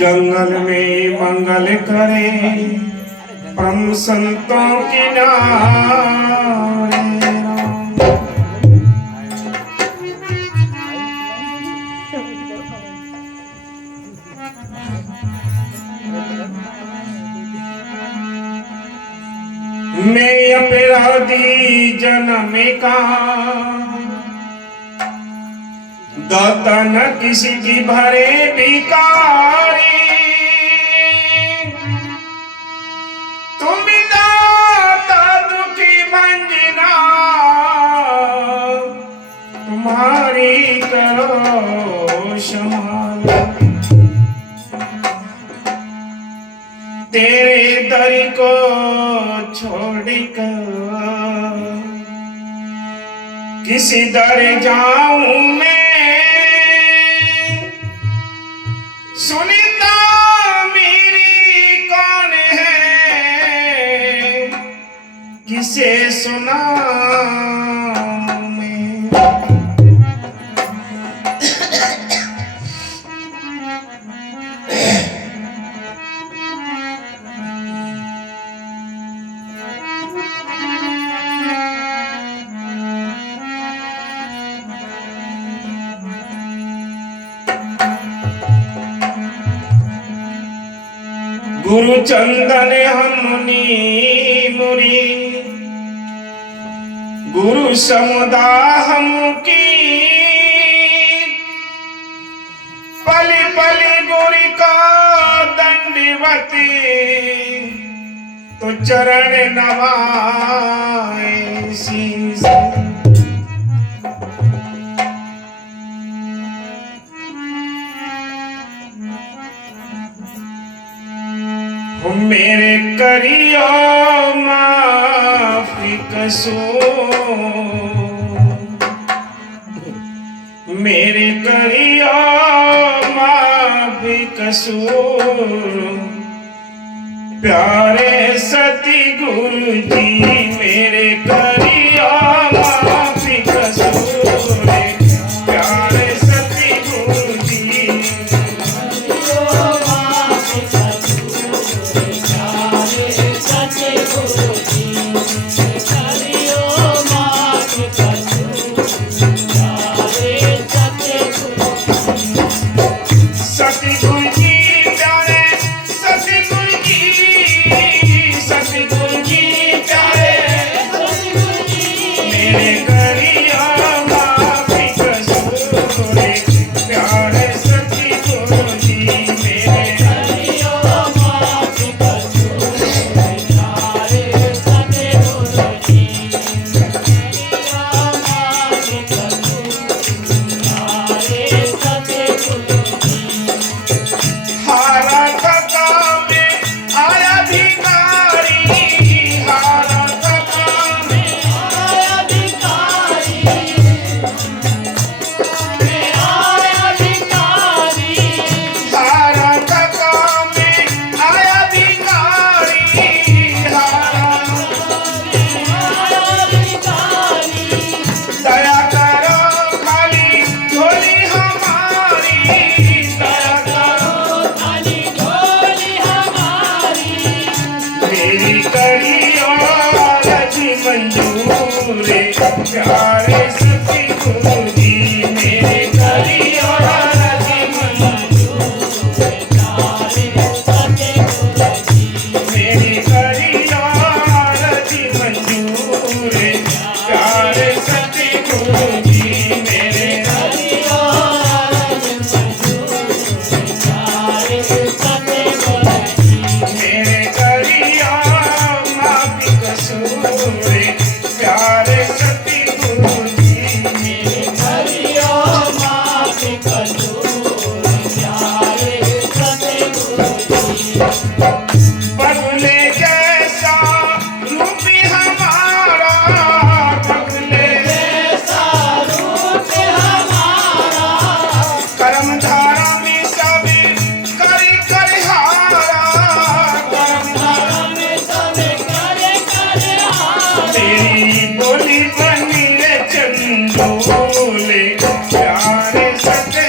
जंगल में मंगल करे परम संतों की नाम। मैं अपराधी जन्म का दाता न किसी की भरे भिखारी। तुम दाता दुखी मंजना तुम्हारी करो संभाल। तेरे दर को छोड़कर किसी दर जाऊं मैं। सुनीता मेरी कौन है किसे सुना मैं। गुरु चंदन हमनी मुरी गुरु समुदाय हम की। पली पली गुरु का दंडवती तो चरण नवाए शीश। मेरे करियो माफी कसूर। मेरे करियो माफी कसूर। प्यारे सती गुरु जी मेरे करियो माफी कसूर। प्यारे सती गुरु जी प्यारे सती गुरु जी मेरे करियो रति मंजूर। प्यारे सती गुरु जी मेरे करियो रति मंजूर। प्यारे सती गुरु जी मेरे करियो रति मंजूर। प्यारे सती गुरु जी मेरे करियो माफी कसूर। प्यारे बोली बनी चंदोले प्यारे सते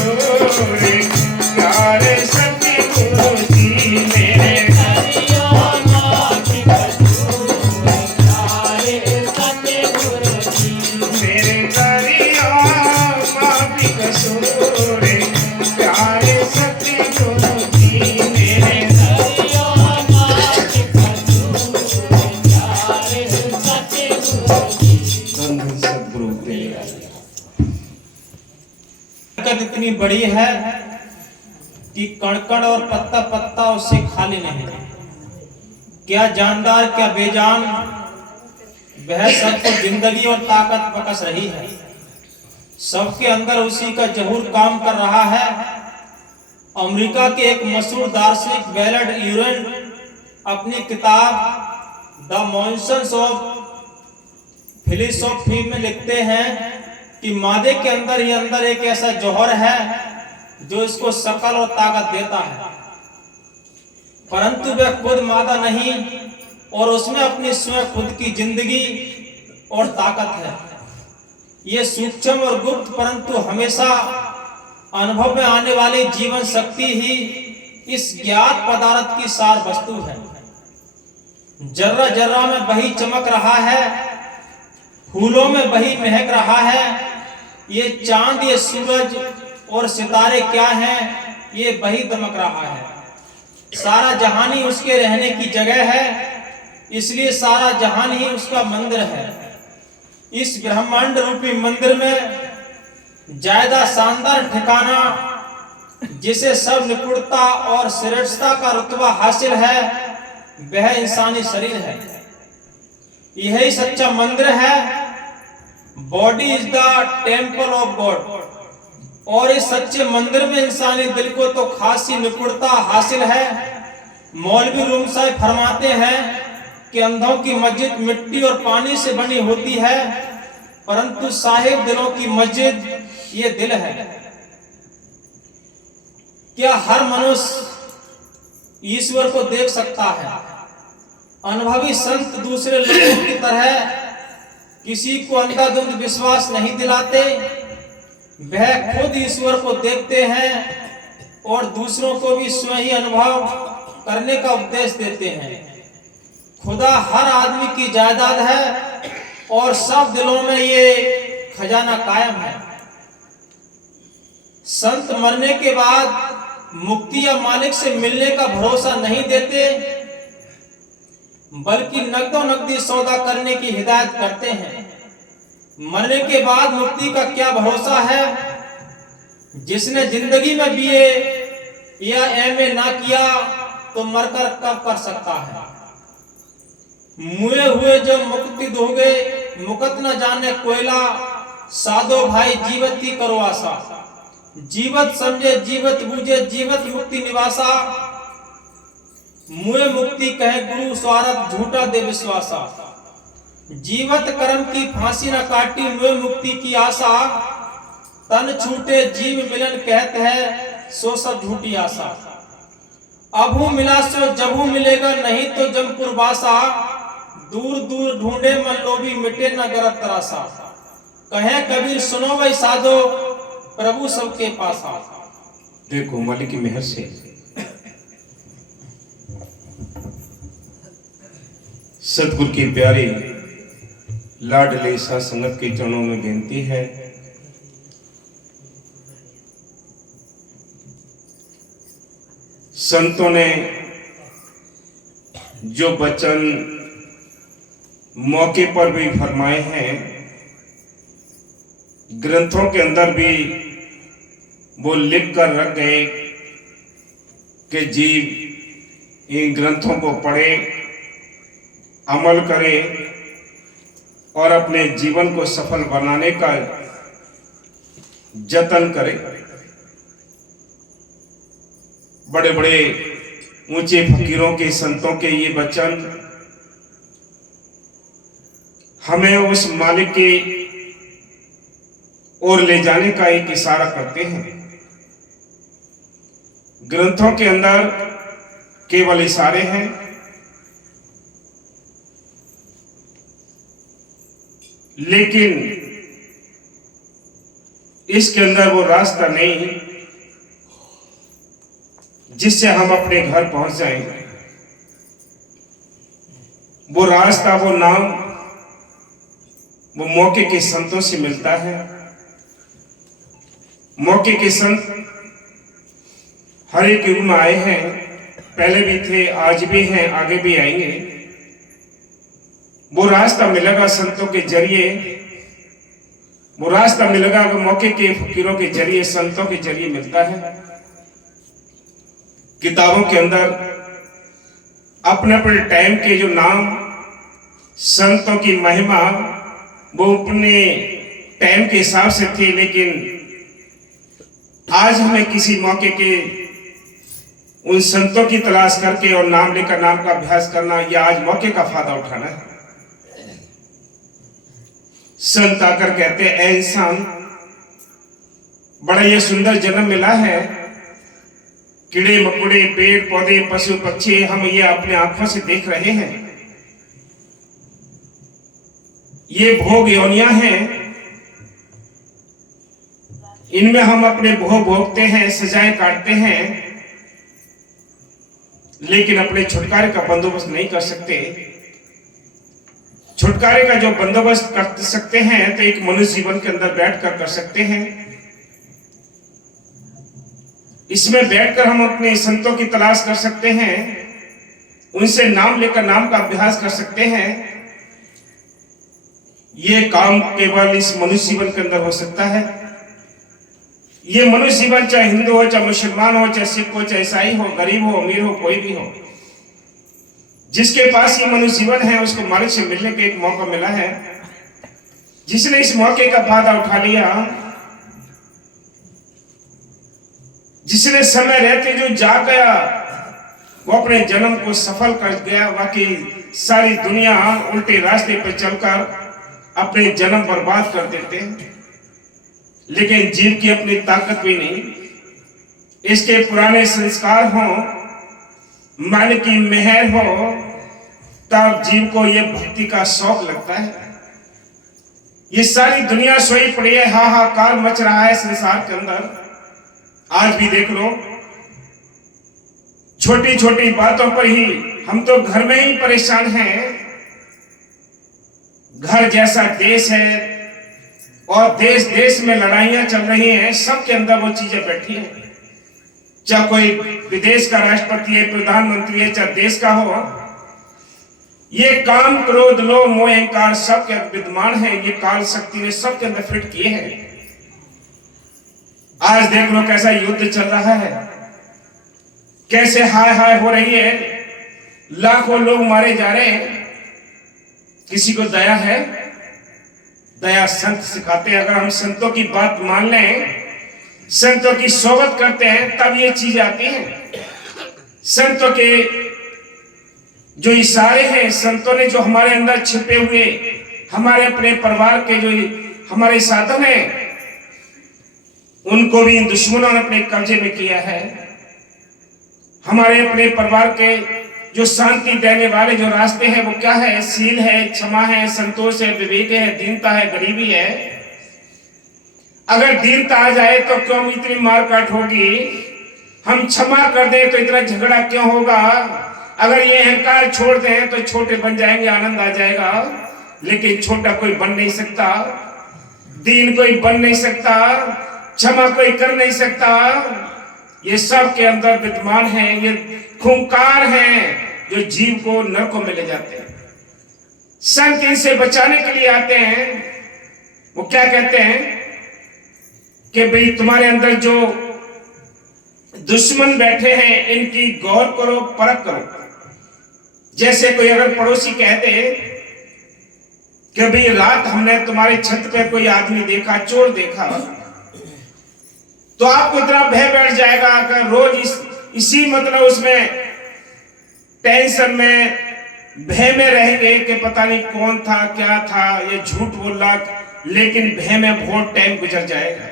कसूर प्यारे सतगुरु जी मेरे करियो माफ कसूर प्यारे सतगुरु जी मेरे करियो माफ कसूर प्यारे सतगुरु जी मेरे करियो माफ कसूर प्यारे सतगुरु जी धन सतगुरु तेरे बरकत इतनी बड़ी है कि कण-कण और पत्ता-पत्ता उससे खाली नहीं है। क्या जानदार क्या बेजान, वह सबको जिंदगी और ताकत बख्श रही है। सबके अंदर उसी का जहूर काम कर रहा है। अमेरिका के एक मशहूर दार्शनिक बेलड यूरेन अपनी किताब द मॉन्सन्स ऑफ फिलोसॉफी में लिखते हैं कि मादे के अंदर ही अंदर एक ऐसा जौहर है जो इसको शकल और ताकत देता है, परंतु वह खुद मादा नहीं और उसमें अपनी स्वयं खुद की जिंदगी और ताकत है। ये सूक्ष्म और गुप्त परंतु हमेशा अनुभव में आने वाली जीवन शक्ति ही इस ज्ञात पदार्थ की सार वस्तु है। जर्रा जर्रा में वही चमक रहा है, फूलों में वही महक रहा है। ये चांद, ये सूरज और सितारे क्या हैं, ये वही दमक रहा है। सारा जहान ही उसके रहने की जगह है, इसलिए सारा जहान ही उसका मंदिर है। इस ब्रह्मांड रूपी मंदिर में ज्यादा शानदार ठिकाना, जिसे सब निपुणता और श्रेष्ठता का रुतबा हासिल है, वह इंसानी शरीर है। यही सच्चा मंदिर है। Body is the temple of God. और इस सच्चे मंदिर में इंसानी दिल को तो खासी निपुणता हासिल है। मौलवी रूम साहब फरमाते हैं कि अंधों की मस्जिद मिट्टी और पानी से बनी होती है, परंतु साहिब दिलों की मस्जिद ये दिल है। क्या हर मनुष्य ईश्वर को देख सकता है? अनुभवी संत दूसरे लोगों की तरह किसी को अंधाधुंध विश्वास नहीं दिलाते। वह खुद ईश्वर को देखते हैं और दूसरों को भी स्वयं ही अनुभव करने का उपदेश देते हैं। खुदा हर आदमी की जायदाद है और सब दिलों में ये खजाना कायम है। संत मरने के बाद मुक्ति या मालिक से मिलने का भरोसा नहीं देते, बल्कि नगदो नकदी सौदा करने की हिदायत करते हैं। मरने के बाद मुक्ति का क्या भरोसा है? जिसने जिंदगी में बीए या एमए ना किया तो मरकर कब कर सकता है? मुए हुए जो मुक्ति दोगे, मुकत न जाने कोयला, साधो भाई जीवत की करो आशा। जीवत समझे जीवत बूझे, जीवत मुक्ति निवासा। मुए मुक्ति कहे गुरु स्वार्थ, झूठा दे विश्वासा। जीवत कर्म की फांसी न काटी, मुए मुक्ति की आशा। तन छूटे जीव मिलन कहते हैं, सो सब झूठी आशा। अभू मिला सो जबू मिलेगा, नहीं तो जमपुर बासा। दूर दूर ढूंढे मन लोभी, मिटे न गरत तरासा। कहे कबीर सुनो भाई साधो, प्रभु सबके पास आ। देखो मालिक की मेहर से सतगुरु की प्यारी लाडली सा संगत के चरणों में विनती है। संतों ने जो वचन मौके पर भी फरमाए हैं, ग्रंथों के अंदर भी वो लिख कर रख गए कि जीव इन ग्रंथों को पढ़े, अमल करे और अपने जीवन को सफल बनाने का जतन करे। बड़े बड़े ऊंचे फकीरों के, संतों के ये वचन हमें उस मालिक के ओर ले जाने का एक इशारा करते हैं। ग्रंथों के अंदर केवल इशारे हैं, लेकिन इसके अंदर वो रास्ता नहीं जिससे हम अपने घर पहुंच जाएं। वो रास्ता, वो नाम, वो मौके के संतों से मिलता है। मौके के संत हर एक युग में आए हैं, पहले भी थे, आज भी हैं, आगे भी आएंगे। वो रास्ता मिलेगा संतों के जरिए, वो रास्ता मिलेगा अगर मौके के फकीरों के जरिए, संतों के जरिए मिलता है। किताबों के अंदर अपने अपने टाइम के जो नाम, संतों की महिमा, वो अपने टाइम के हिसाब से थी, लेकिन आज हमें किसी मौके के उन संतों की तलाश करके और नाम लेकर नाम का अभ्यास करना, या आज मौके का फायदा उठाना है। संत आकर कहते हैं, ऐ इंसान, बड़ा ये सुंदर जन्म मिला है। कीड़े मकोड़े, पेड़ पौधे, पशु पक्षी, हम ये अपने आंखों से देख रहे हैं। ये भोग योनियां हैं, इनमें हम अपने भोग भोगते हैं, सजाएं काटते हैं, लेकिन अपने छुटकारे का बंदोबस्त नहीं कर सकते। छुटकारे का जो बंदोबस्त कर सकते हैं तो एक मनुष्य जीवन के अंदर बैठकर कर सकते हैं। इसमें बैठकर हम अपने संतों की तलाश कर सकते हैं, उनसे नाम लेकर नाम का अभ्यास कर सकते हैं। ये काम केवल इस मनुष्य जीवन के अंदर हो सकता है। ये मनुष्य जीवन चाहे हिंदू हो, चाहे मुसलमान हो, चाहे सिख हो, चाहे ईसाई हो, गरीब हो, अमीर हो, कोई भी हो, जिसके पास ये मनुष्य जीवन है उसको मालिक से मिलने का एक मौका मिला है। जिसने इस मौके का फायदा उठा लिया, जिसने समय रहते जो जा गया, वो अपने जन्म को सफल कर गया। बाकी सारी दुनिया उल्टे रास्ते पर चलकर अपने जन्म बर्बाद कर देते हैं, लेकिन जीव की अपनी ताकत भी नहीं। इसके पुराने संस्कार हो, मन की मेहर हो, तब जीव को ये भक्ति का शौक लगता है। ये सारी दुनिया सोई पड़ी है, हाहाकार मच रहा है संसार के अंदर। आज भी देख लो, छोटी छोटी बातों पर ही हम तो घर में ही परेशान हैं। घर जैसा देश है और देश देश में लड़ाइयां चल रही हैं, सबके अंदर वो चीजें बैठी हैं। चाहे कोई विदेश का राष्ट्रपति है, प्रधानमंत्री है, चाहे देश का हो, ये काम, क्रोध, लोभ, मोह, अहंकार सबके विद्यमान है। ये काल शक्ति ने सबके अंदर फिट किए हैं। आज देख लो कैसा युद्ध चल रहा है, कैसे हाय हाय हो रही है, लाखों लोग मारे जा रहे हैं। किसी को दया है? दया संत सिखाते हैं। अगर हम संतों की बात मान लें, संतों की सोबत करते हैं, तब ये चीज आती है। संतों के जो इशारे हैं, संतों ने जो हमारे अंदर छिपे हुए, हमारे अपने परिवार के जो हमारे साधन हैं, उनको भी इन दुश्मनों ने अपने कब्जे में किया है। हमारे अपने परिवार के जो शांति देने वाले जो रास्ते हैं, वो क्या है? सील है, क्षमा है, संतोष है, विवेक है, दीनता है, गरीबी है। अगर दीनता आ जाए तो क्यों इतनी मारकाट होगी? हम क्षमा कर दें तो इतना झगड़ा क्यों होगा? अगर ये अहंकार छोड़ दें तो छोटे बन जाएंगे, आनंद आ जाएगा। लेकिन छोटा कोई बन नहीं सकता, दीन कोई बन नहीं सकता, क्षमा कोई कर नहीं सकता। ये सब के अंदर विद्यमान है, ये खूंखार हैं जो जीव को नरकों में ले जाते हैं। संत इनसे बचाने के लिए आते हैं। वो क्या कहते हैं कि भाई तुम्हारे अंदर जो दुश्मन बैठे हैं, इनकी गौर करो, परख करो। जैसे कोई अगर पड़ोसी कहते कि भाई रात हमने तुम्हारे छत पे कोई आदमी देखा, चोर देखा, तो आपको इतना भय बैठ जाएगा। अगर रोज इसी मतलब उसमें टेंशन में, भय में रहेंगे कि पता नहीं कौन था, क्या था, ये झूठ बोल रहा, लेकिन भय में बहुत टाइम गुजर जाएगा।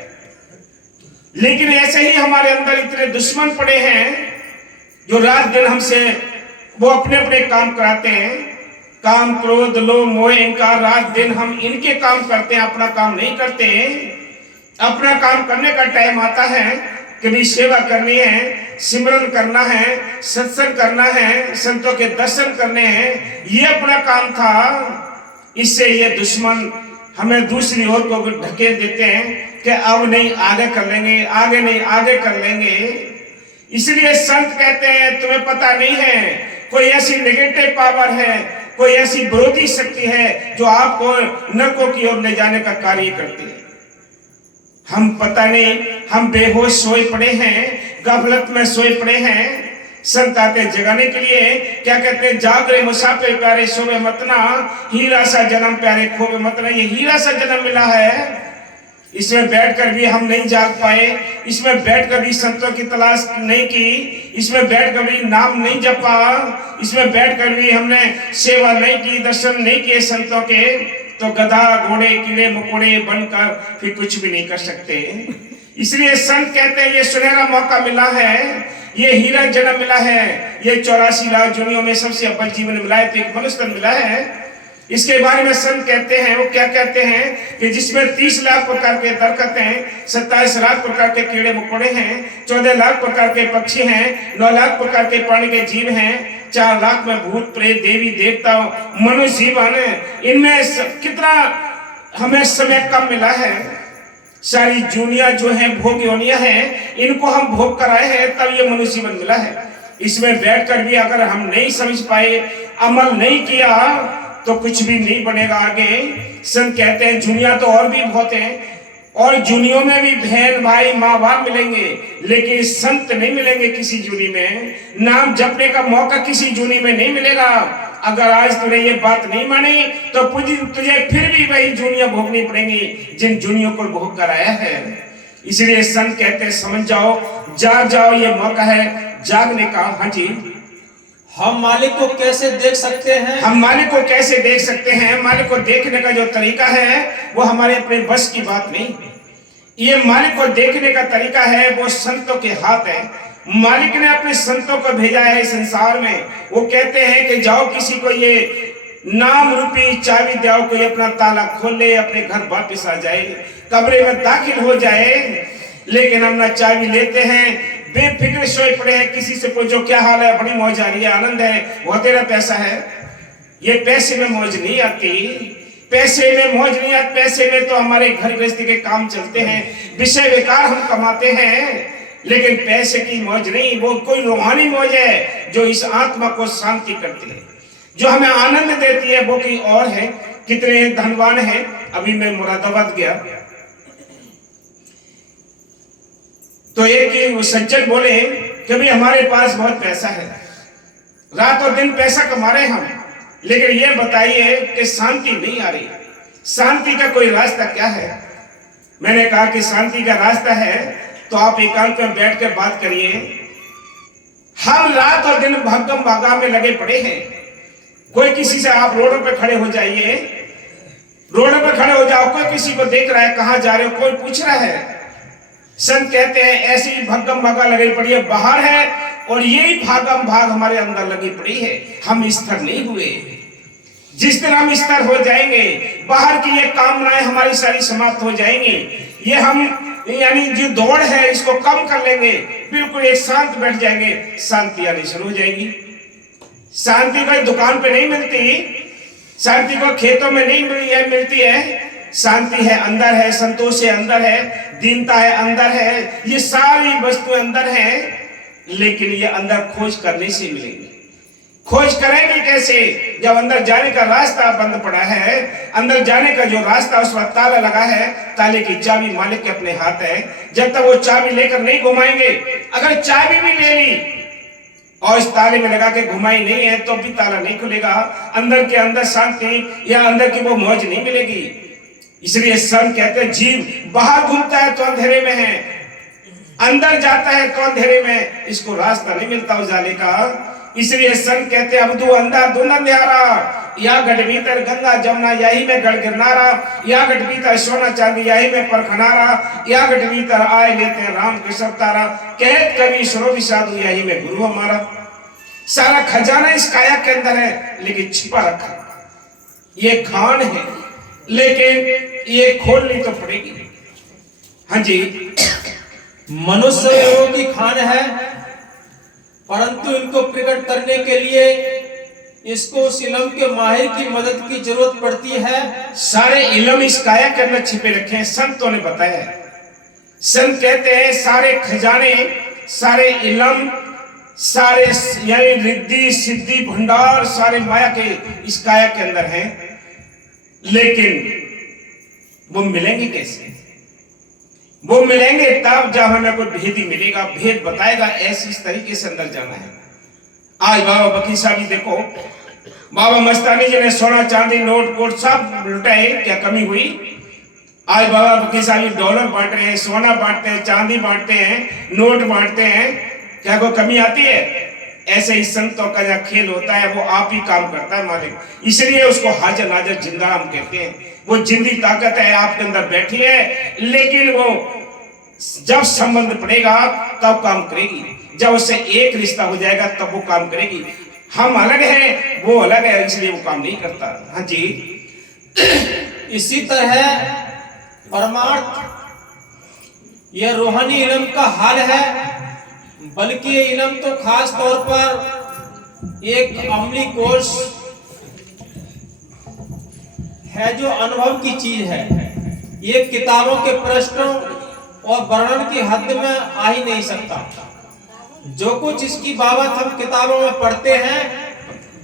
लेकिन ऐसे ही हमारे अंदर इतने दुश्मन पड़े हैं जो रात दिन हमसे वो अपने अपने काम कराते हैं। काम, क्रोध, लोभ, मोह, अहंकार, रात दिन हम इनके काम करते हैं, अपना काम नहीं करते। अपना काम करने का टाइम आता है कभी सेवा करनी है, सिमरन करना है, सत्संग करना है, संतों के दर्शन करने हैं, ये अपना काम था। इससे ये दुश्मन हमें दूसरी ओर को ढकेल देते हैं कि अब नहीं आगे कर लेंगे, आगे नहीं आगे कर लेंगे। इसलिए संत कहते हैं तुम्हें पता नहीं है, कोई ऐसी नेगेटिव पावर है, कोई ऐसी विरोधी शक्ति है जो आपको नरकों की ओर ले जाने का कार्य करती है। हम पता नहीं, हम बेहोश सोए पड़े हैं, गफलत में सोए पड़े हैं। संत आते जगाने के लिए, क्या कहते हैं, जागरे मुसाफिर प्यारे सोवे मतना, हीरा सा जन्म प्यारे खोवे मतना। ये हीरा सा जन्म मिला है, इसमें बैठकर भी हम नहीं जाग पाए, इसमें बैठकर भी संतों की तलाश नहीं की, इसमें बैठकर भी नाम नहीं जपा, इसमें बैठकर भी हमने सेवा नहीं की, दर्शन नहीं किए संतों के, तो गधा घोड़े कीड़े मकोड़े बनकर फिर कुछ भी नहीं कर सकते। इसलिए संत कहते हैं ये सुनहरा मौका मिला है, ये हीरा जन्म मिला है, ये 84 लाख दुनिया में सबसे अव्वल जीवन मिला है, तो एक मनुष्य मिला है। इसके बारे में संत कहते हैं, वो क्या कहते हैं कि जिसमें 30 लाख प्रकार के दरख्त हैं, 27 लाख प्रकार के कीड़े मकोड़े हैं, 14 लाख प्रकार के पक्षी हैं, 9 लाख प्रकार के पानी के जीव हैं, 4 लाख में भूत प्रेत देवी देवता मनुष्य जीवन, इनमें कितना हमें समय कम मिला है। सारी दुनिया जो है भोग योनियां हैं, इनको हम भोग कराए हैं, तब ये मनुष्य जीवन मिला है। इसमें बैठकर भी अगर हम नहीं समझ पाए, अमल नहीं किया, तो कुछ भी नहीं बनेगा आगे। संत कहते हैं दुनिया तो और भी बहुत है, और दुनिया में भी बहन भाई माँ बाप मिलेंगे, लेकिन संत नहीं मिलेंगे किसी जूनी में। नाम जपने का मौका किसी जूनी में नहीं मिलेगा। अगर आज तूने ये बात नहीं मानी तो तुझे फिर भी वही जूनियां भोगनी पड़ेंगी जिन जूनियों को भोग कराया है। इसलिए संत कहते हैं समझ जाओ, जाग जाओ, ये मौका है जागने का। हाँ जी, हम मालिक को कैसे देख सकते हैं? हम मालिक को कैसे देख सकते हैं? मालिक को देखने का जो तरीका है वो हमारे अपने बस की बात नहीं। ये मालिक को देखने का तरीका है वो संतों के हाथ है। मालिक ने अपने संतों को भेजा है इस संसार में। वो कहते हैं कि जाओ किसी को ये नाम रूपी चाबी दो, कोई अपना ताला खोल ले, अपने घर वापस आ जाए, कमरे में दाखिल हो जाए। लेकिन हम ना चाबी लेते हैं, बेफिक्र सोए पड़े हैं। किसी से पूछो क्या हाल है, बड़ी मौज आ रही है, आनंद है, वो तेरा पैसा है। ये पैसे में मौज नहीं आती, पैसे में मौज नहीं आती। पैसे में तो हमारे घर गृहस्थी के काम चलते हैं, विषय विकार हम कमाते हैं, लेकिन पैसे की मौज नहीं। वो कोई रूहानी मौज है जो इस आत्मा को शांति करती है, जो हमें आनंद देती है, वो कोई और है। कितने धनवान हैं। अभी मैं मुरादाबाद गया तो एक ही सज्जन बोले कि भाई हमारे पास बहुत पैसा है, रात और दिन पैसा कमा रहे हम, लेकिन ये बताइए कि शांति नहीं आ रही। शांति का कोई रास्ता क्या है? मैंने कहा कि शांति का रास्ता है तो आप एकांत में बैठ कर बात करिए। हम रात और दिन भगम भागा में लगे पड़े हैं। कोई किसी से, आप रोडों पे खड़े हो जाइए, रोडों पे खड़े हो जाओ, कोई किसी को देख रहा है कहां जा रहे हो, कोई पूछ रहा है। संत कहते हैं ऐसी भगम भागा लगी पड़ी है, बाहर है, और यही भागम भाग हमारे अंदर लगी पड़ी है। हम स्थिर नहीं हुए। जिस दिन हम स्थिर हो जाएंगे, बाहर की ये कामनाएं हमारी सारी समाप्त हो जाएंगी। ये हम यानी जो दौड़ है इसको कम कर लेंगे, बिल्कुल एक शांत बैठ जाएंगे, शांति आनी शुरू हो जाएगी। शांति कोई दुकान पे नहीं मिलती, शांति को खेतों में नहीं मिलती है। शांति है अंदर है, संतोष है अंदर है, दीनता है अंदर है, ये सारी वस्तुएं अंदर है। लेकिन ये अंदर खोज करने से मिलेंगे। खोज करेंगे कैसे? जब अंदर जाने का रास्ता बंद पड़ा है, अंदर जाने का जो रास्ता उस पर ताला लगा है, ताले की चाबी मालिक के अपने हाथ है। जब तक वो चाबी लेकर नहीं घुमाएंगे, अगर चाबी भी ले ली और इस ताले में लगा के घुमाई नहीं है तो भी ताला नहीं खुलेगा। अंदर के अंदर शांति या अंदर की वो मौज नहीं मिलेगी। इसलिए संत कहते हैं जीव बाहर घूमता है तो अंधेरे में है, अंदर जाता है तो अंधेरे में, इसको रास्ता नहीं मिलता उजाले का। इसलिए संत कहते हैं अब दो अंधा धुंध अंधियारा, या गढ़ भीतर गंगा जमुना यही में गढ़ गिरनारा, या गढ़ भीतर सोना चांदी यही में परखनारा, या गढ़ भीतर आए लेते हैं राम के सब तारा, कहत कवि सरोवि साधु यही में गुरु हमारा। सारा खजाना इस काया के अंदर है, लेकिन छिपा रखा। ये खान है, लेकिन ये खोलनी तो पड़ेगी। हाँ जी, मनुष्य लोगों की खान है, परंतु इनको प्रकट करने के लिए इसको उस इल्म के माहिर की मदद की जरूरत पड़ती है। सारे इल्म इस काया के अंदर छिपे रखे हैं, संतों ने बताया है। संत कहते हैं सारे खजाने, सारे इल्म, सारे यानी रिद्धि सिद्धि भंडार सारे माया के इस काया के अंदर हैं, लेकिन वो मिलेंगे कैसे? वो मिलेंगे तब जब हमें कोई भेद ही मिलेगा, भेद बताएगा, ऐसे इस तरीके से अंदर जाना है। आज बाबा बकीर साहब जी देखो, बाबा मस्तानी जी ने सोना चांदी नोट कोट सब लुटाए, क्या कमी हुई? आज बाबा बकीर साहब जी डॉलर बांट रहे हैं, सोना बांटते हैं, चांदी बांटते हैं, नोट बांटते हैं, क्या कोई कमी आती है? ऐसे ही संतों का जो खेल होता है वो आप ही काम करता है मालिक, इसलिए उसको हाजिर नाजिर जिंदा हम कहते हैं। वो जिंदी ताकत है आपके अंदर बैठी है, लेकिन वो जब संबंध पड़ेगा तब काम करेगी, जब उससे एक रिश्ता हो जाएगा तब वो काम करेगी। हम अलग हैं, वो अलग है, इसलिए वो काम नहीं करता। हाँ जी। इसी तरह परमार्थ यह रूहानी इल्म का हाल है, बल्कि ये इल्म तो खास तौर पर एक अमली कोर्स है जो अनुभव की चीज है। ये किताबों के प्रश्नों और वर्णन की हद में आ ही नहीं सकता। जो कुछ इसकी बाबत हम किताबों में पढ़ते हैं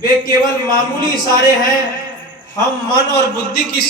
वे केवल मामूली इशारे हैं। हम मन और बुद्धि की